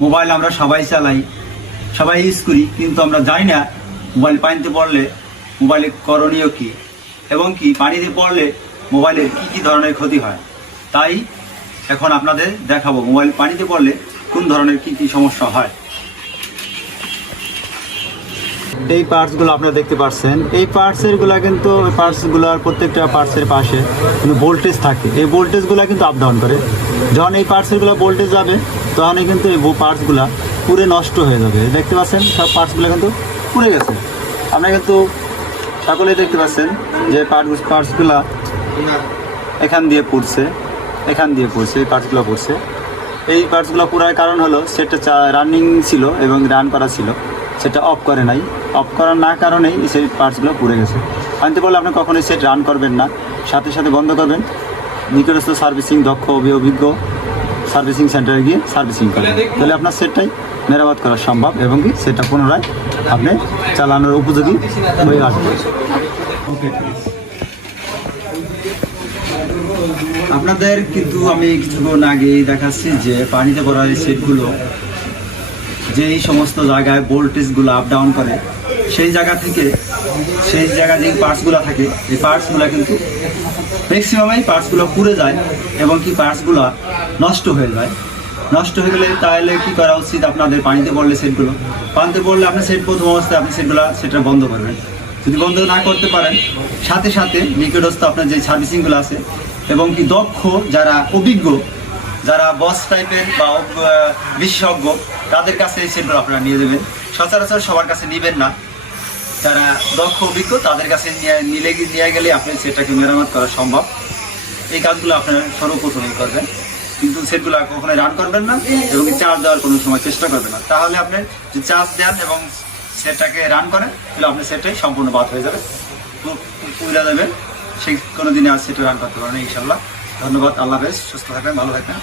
Mobile আমরা সবাই চালাই, সবাই ইউজ করি, কিন্তু আমরা জানি না মোবাইল পানিতে পড়লে মোবাইলে করণীয় কি এবং কি পানিতে পড়লে মোবাইলের কি কি ধরনের ক্ষতি হয়। তাই এখন আপনাদের দেখাবো মোবাইল পানিতে পড়লে কোন ধরনের কি কি সমস্যা হয়। এই পার্টসগুলো আপনারা দেখতে পাচ্ছেন এই পার্টসেরগুলো কিন্তু পার্টসগুলোর প্রত্যেকটা পার্টসের পাশে কিন্তু ভোল্টেজ থাকে। এই ভোল্টেজগুলো কিন্তু আপ ডাউন করে। যখন এই পার্টসেরগুলো ভোল্টেজ যাবে, তখনই কিন্তু এই পার্টসগুলো পুরে নষ্ট হয়ে যাবে। দেখতে পাচ্ছেন? সব পার্টসগুলো কিন্তু পুড়ে গেছে। আপনারা কিন্তু সকলেই দেখতে পাচ্ছেন যে পার্টস পার্টসগুলো এখান দিয়ে পড়ছে। এখান দিয়ে পড়ছে, এই পার্টসগুলো পড়ছে। এই পার্টসগুলো পুরার কারণ হলো সেটা রানিং ছিল এবং রান করা ছিল। সেটা অফ করে নাই। অফ করার না কারণেই সেই পার্টসগুলো পুড়ে গেছে। আনতে বললে আপনি কখনোই সেট রান করবেন না। সাথে সাথে বন্ধ করবেন। নিকটস্থ সার্ভিসিং দক্ষ অভি- অভিজ্ঞ সার্ভিসিং সেন্টারে গিয়ে সার্ভিসিং করবেন। তাহলে আপনার সেটটাই মেরামত করা সম্ভব এবং কি সেটা পুনরায় আপনি চালানোর উপযোগী হয়ে আসবে। আপনাদের কিন্তু আমি কিছুক্ষণ আগে দেখাচ্ছি যে পানিতে পড়া এই সেটগুলো যে এই সমস্ত জায়গায় ভোল্টেজগুলো আপ ডাউন করে, সেই জায়গা থেকে, সেই জায়গায় যে পার্টসগুলো থাকে, এই পার্টসগুলো কিন্তু ম্যাক্সিমামই পার্টসগুলো পুড়ে যায় এবং কি পার্টসগুলো নষ্ট হয়ে যায়। নষ্ট হয়ে গেলে তাহলে কি করা উচিত আপনাদের? পানিতে পড়লে সেটগুলো। পানিতে পড়লে আপনি সেট প্রথম অবস্থায় আপনি সেটগুলো সেটা বন্ধ করবেন। যদি বন্ধ না করতে পারেন, সাথে সাথে নিকটস্থ আপনার যে সার্ভিসিংগুলো আছে এবং কি দক্ষ যারা অভিজ্ঞ যারা বস টাইপের বা বিশেষজ্ঞ, তাদের কাছে এই সেটগুলো আপনারা নিয়ে দেবেন সচরাচর সবার কাছে নেবেন না। যারা দক্ষ, অভিজ্ঞ, তাদের কাছে নিয়ে নিয়ে গেলে আপনি সেটাকে মেরামত করা সম্ভব। এই কাজগুলো আপনারা সর্বপ্রথমেই করবেন। কিন্তু সেটগুলো কখনোই রান করবেন না এবং চার্জ দেওয়ার কোনো সময় চেষ্টা করবেন না। তাহলে আপনি যে চার্জ দেন এবং সেটটাকে রান করেন, তাহলে আপনার সেটটাই সম্পূর্ণ বাদ হয়ে যাবে। পুরা যাবে সেই কোনো দিনে আর সেটা রান করতে পারেন ইনশাল্লাহ ধন্যবাদ আল্লাহ হাফেজ সুস্থ থাকবেন ভালো থাকবেন।